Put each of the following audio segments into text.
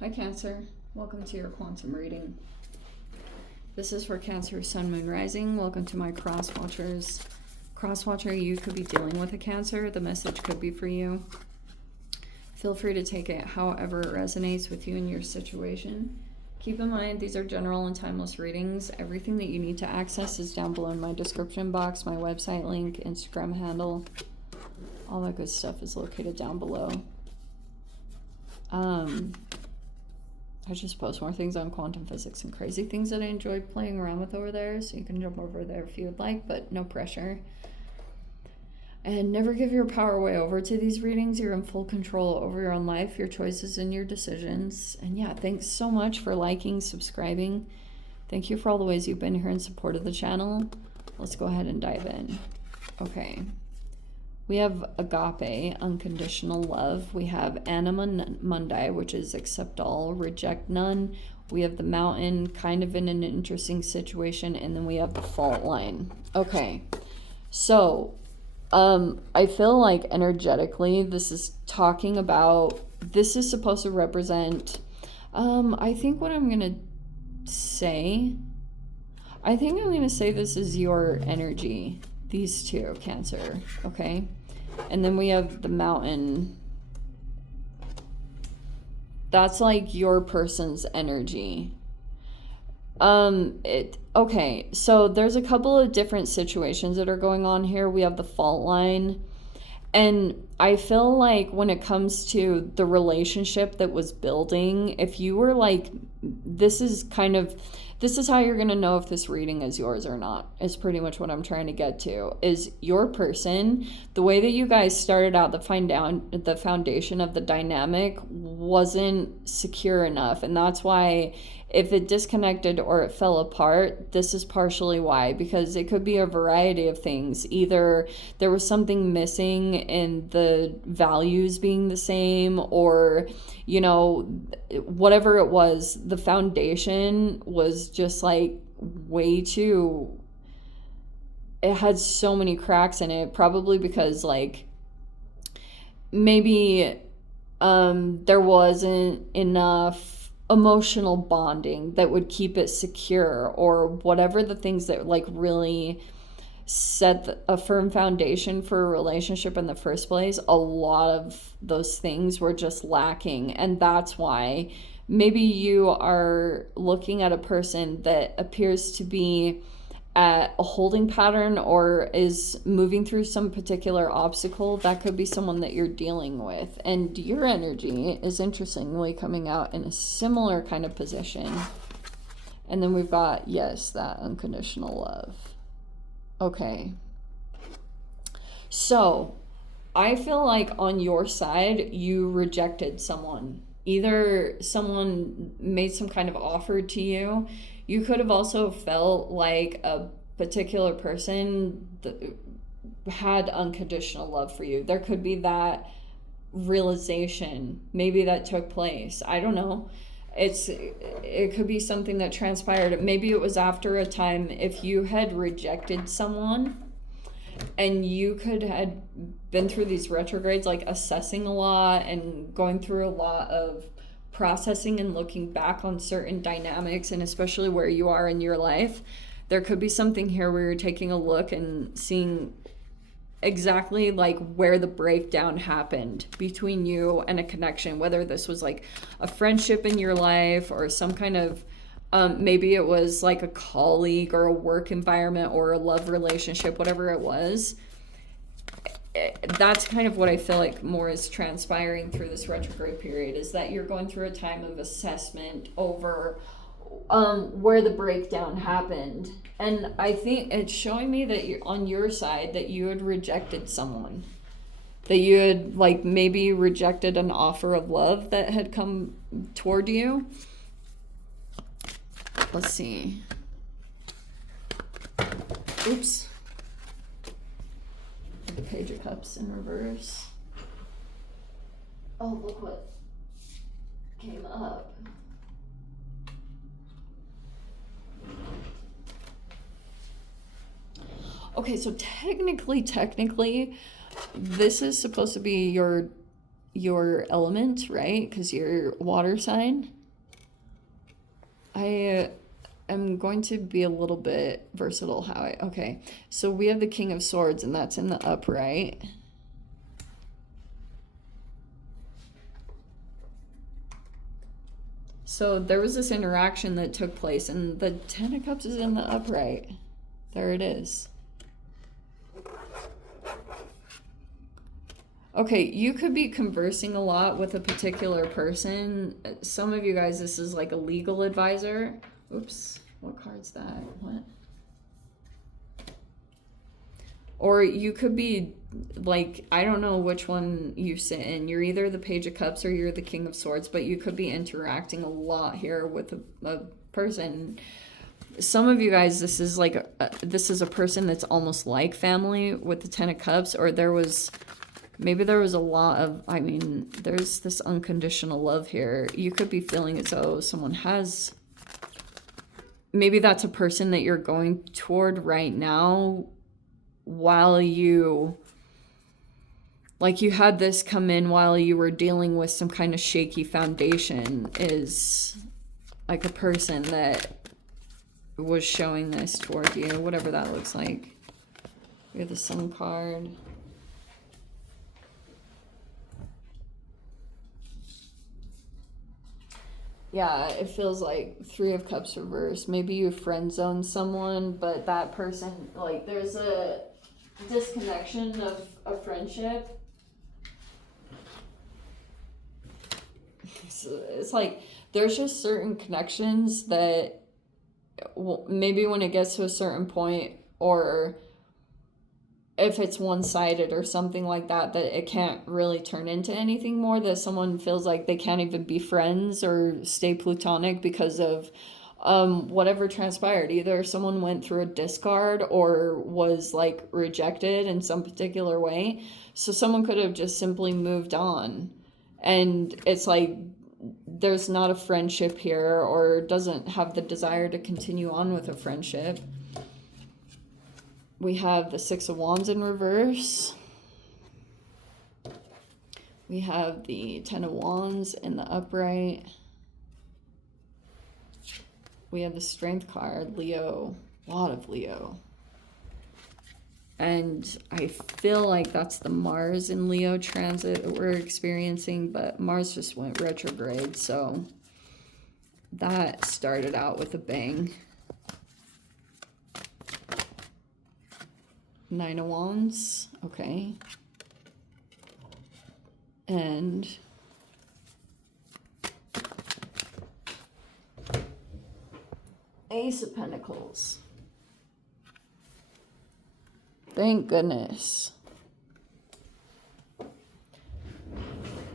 Hi Cancer, welcome to your quantum reading. This is for Cancer, Sun, Moon, Rising. Welcome to my cross watchers. Cross watcher, you could be dealing with a Cancer. The message could be for you. Feel free to take it however it resonates with you and your situation. Keep in mind, these are general and timeless readings. Everything that you need to access is down below in my description box, my website link, Instagram handle. All that good stuff is located down below. I just post more things on quantum physics and crazy things that I enjoy playing around with over there, so you can jump over there if you would like, but no pressure. And never give your power away over to these readings. You're in full control over your own life, your choices, and your decisions. And yeah, thanks so much for liking, subscribing. Thank you for all the ways you've been here in support of the channel. Let's go ahead and dive in. Okay. We have agape, unconditional love. We have anima mundi, which is accept all, reject none. We have the mountain, kind of in an interesting situation. And then we have the fault line. Okay. So, I feel like energetically, this is talking about, this is supposed to represent, I think what I'm going to say, this is your energy. These two, Cancer, okay? And then we have the mountain. That's like your person's energy. Okay, so there's a couple of different situations that are going on here. We have the fault line. And I feel like when it comes to the relationship that was building, if you were like, this is how you're going to know if this reading is yours or not, is pretty much what I'm trying to get to. Is your person, the way that you guys started out, the foundation of the dynamic wasn't secure enough. And that's why if it disconnected or it fell apart, this is partially why, because it could be a variety of things. Either there was something missing in the values being the same, or, you know, whatever it was, the foundation was just like way too, it had so many cracks in it, probably because like maybe there wasn't enough emotional bonding that would keep it secure, or whatever the things that like really set a firm foundation for a relationship in the first place. A lot of those things were just lacking, and that's why maybe you are looking at a person that appears to be at a holding pattern or is moving through some particular obstacle. That could be someone that you're dealing with. And your energy is interestingly coming out in a similar kind of position. And then we've got, yes, that unconditional love. Okay. So I feel like on your side, you rejected someone. Either someone made some kind of offer to you. You could have also felt like a particular person that had unconditional love for you. There could be that realization. Maybe that took place. I don't know. It could be something that transpired. Maybe it was after a time, if you had rejected someone and you could had been through these retrogrades, like assessing a lot and going through a lot of processing and looking back on certain dynamics, and especially where you are in your life, there could be something here where you're taking a look and seeing exactly like where the breakdown happened between you and a connection, whether this was like a friendship in your life or some kind of maybe it was like a colleague or a work environment or a love relationship, whatever it was. That's kind of what I feel like more is transpiring through this retrograde period, is that you're going through a time of assessment over where the breakdown happened. And I think it's showing me that you're on your side, that you had rejected someone, that you had like maybe rejected an offer of love that had come toward you. Let's see. Oops. The Page of Cups in reverse. Oh, look what came up. Okay, so technically, this is supposed to be your element, right? Because you're water sign. I am going to be a little bit versatile how I, okay. So we have the King of Swords, and that's in the upright. So there was this interaction that took place, and the Ten of Cups is in the upright. There it is. Okay, you could be conversing a lot with a particular person. Some of you guys, this is like a legal advisor. Oops, what card's that? What? Or you could be like, I don't know which one you sit in. You're either the Page of Cups or you're the King of Swords, but you could be interacting a lot here with a person. Some of you guys, this is like this is a person that's almost like family with the Ten of Cups, or maybe there was a lot of, I mean, there's this unconditional love here. You could be feeling as though someone has, maybe that's a person that you're going toward right now, while you, like you had this come in while you were dealing with some kind of shaky foundation, is like a person that was showing this toward you, whatever that looks like. We have the Sun card. Yeah, it feels like Three of Cups reversed. Maybe you friend zoned someone, but that person, like, there's a disconnection of a friendship. It's like there's just certain connections that maybe when it gets to a certain point, or if it's one-sided or something like that, that it can't really turn into anything more, that someone feels like they can't even be friends or stay platonic because of whatever transpired. Either someone went through a discard or was like rejected in some particular way. So someone could have just simply moved on. And it's like there's not a friendship here, or doesn't have the desire to continue on with a friendship. We have the Six of Wands in reverse. We have the Ten of Wands in the upright. We have the Strength card, Leo, a lot of Leo. And I feel like that's the Mars in Leo transit that we're experiencing, but Mars just went retrograde, so that started out with a bang. Nine of Wands, okay. And Ace of Pentacles. Thank goodness.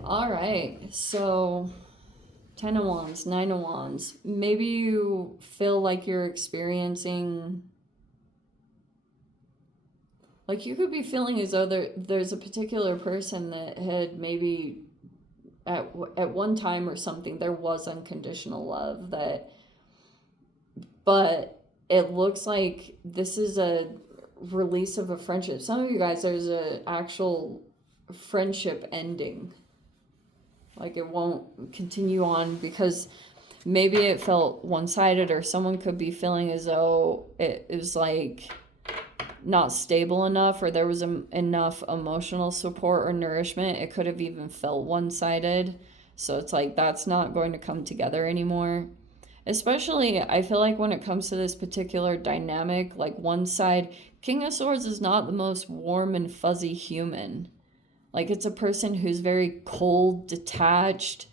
All right, so 10 of Wands, 9 of Wands. Maybe you feel like you're experiencing, like you could be feeling as though there's a particular person that had maybe at one time or something, there was unconditional love, but it looks like this is a release of a friendship. Some of you guys, there's an actual friendship ending. Like it won't continue on because maybe it felt one-sided, or someone could be feeling as though it was like not stable enough, or there was enough emotional support or nourishment. It could have even felt one-sided. So it's like that's not going to come together anymore. Especially, I feel like when it comes to this particular dynamic, like one side, King of Swords is not the most warm and fuzzy human. Like it's a person who's very cold, detached.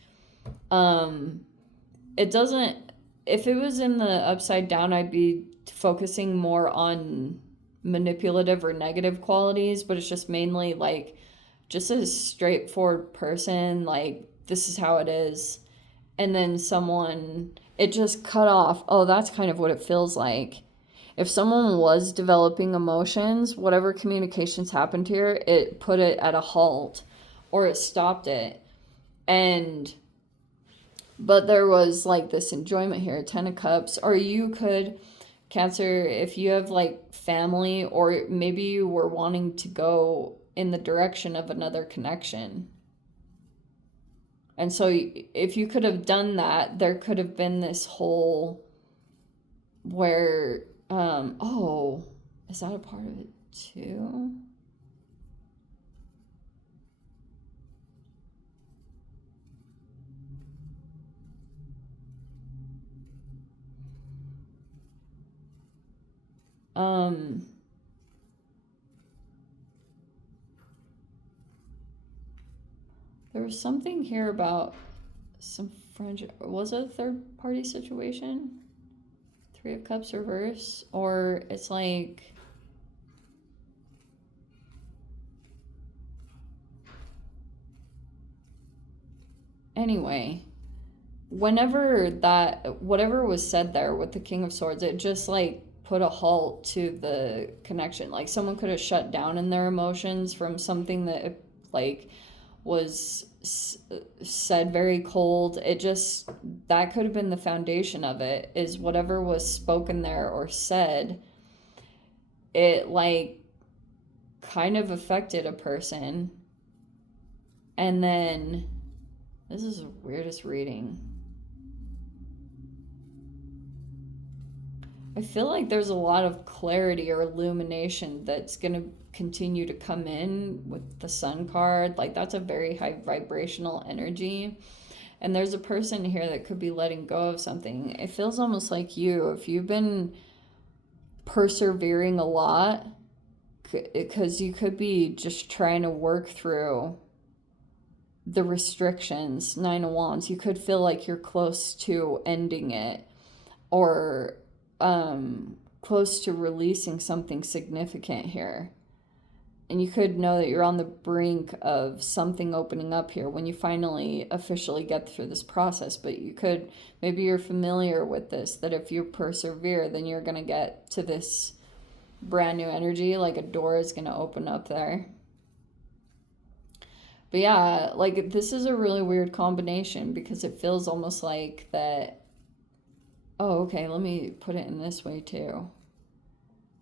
It doesn't, if it was in the upside down, I'd be focusing more on manipulative or negative qualities, but it's just mainly like just a straightforward person, like this is how it is. And then someone, it just cut off. Oh, that's kind of what it feels like. If someone was developing emotions, whatever communications happened here, it put it at a halt or it stopped it. But there was like this enjoyment here, 10 of Cups. Or you could, Cancer, if you have like family, or maybe you were wanting to go in the direction of another connection. And so if you could have done that, there could have been this whole where, oh, is that a part of it too? There was something here about some friendship. Was it a third party situation? Three of Cups reverse? Or it's like... Anyway, whenever that, whatever was said there with the King of Swords, it just like put a halt to the connection. Like someone could have shut down in their emotions from something that like was said very cold. It just, that could have been the foundation of it, is whatever was spoken there or said, it like kind of affected a person. And then this is the weirdest reading. I feel like there's a lot of clarity or illumination that's going to continue to come in with the Sun card. Like that's a very high vibrational energy. And there's a person here that could be letting go of something. It feels almost like you, if you've been persevering a lot, because you could be just trying to work through the restrictions. Nine of Wands, you could feel like you're close to ending it, or close to releasing something significant here. And you could know that you're on the brink of something opening up here when you finally officially get through this process. But you could, maybe you're familiar with this, that if you persevere, then you're going to get to this brand new energy, like a door is going to open up there. But yeah, like this is a really weird combination, because it feels almost like that. Oh, okay, let me put it in this way too.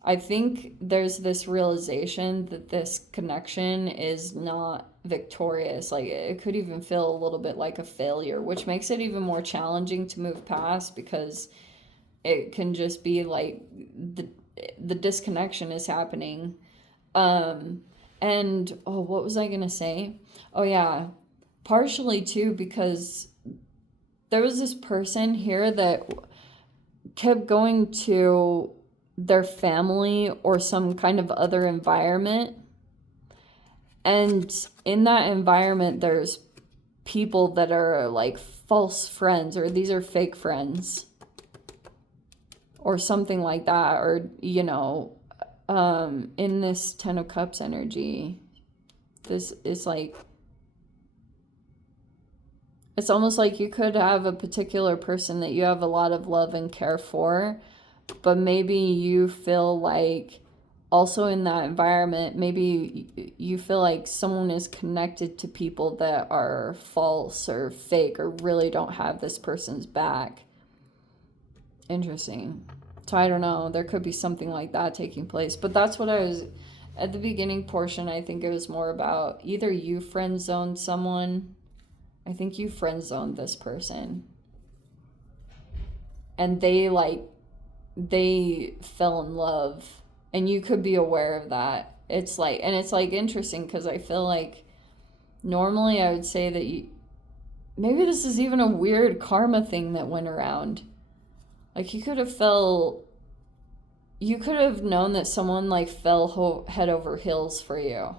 I think there's this realization that this connection is not victorious. Like it could even feel a little bit like a failure, which makes it even more challenging to move past, because it can just be like the disconnection is happening. And oh, what was I gonna say? Oh yeah, partially too, because there was this person here that kept going to their family or some kind of other environment. And in that environment, there's people that are like false friends, or these are fake friends, or something like that. Or, you know, in this Ten of Cups energy, this is like, it's almost like you could have a particular person that you have a lot of love and care for, but maybe you feel like also in that environment, maybe you feel like someone is connected to people that are false or fake, or really don't have this person's back. Interesting. So I don't know, there could be something like that taking place. But that's what I was, at the beginning portion, I think it was more about either you friend zoned someone. I think you friend zoned this person. And they fell in love. And you could be aware of that. It's like, and it's like interesting, because I feel like normally I would say that you, maybe this is even a weird karma thing that went around. Like you could have known that someone like fell head over heels for you,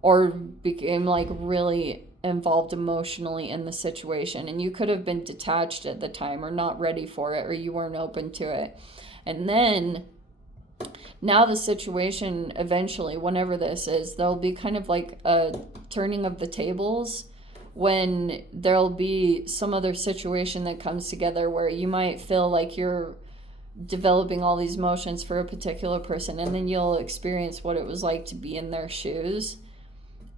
or became like really involved emotionally in the situation, and you could have been detached at the time, or not ready for it, or you weren't open to it. And then now the situation, eventually, whenever this is, there'll be kind of like a turning of the tables, when there'll be some other situation that comes together where you might feel like you're developing all these emotions for a particular person, and then you'll experience what it was like to be in their shoes.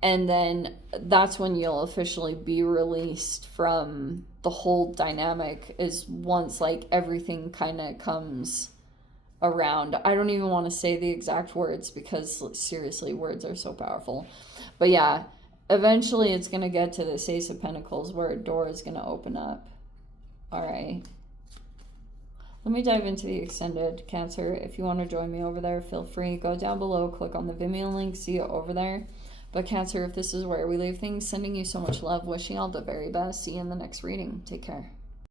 And then that's when you'll officially be released from the whole dynamic, is once like everything kind of comes around. I don't even want to say the exact words, because seriously, words are so powerful. But yeah, eventually it's going to get to this Ace of Pentacles where a door is going to open up. All right. Let me dive into the extended, Cancer. If you want to join me over there, feel free. Go down below, click on the Vimeo link, see it over there. But Cancer, if this is where we leave things, sending you so much love, wishing all the very best. See you in the next reading. Take care.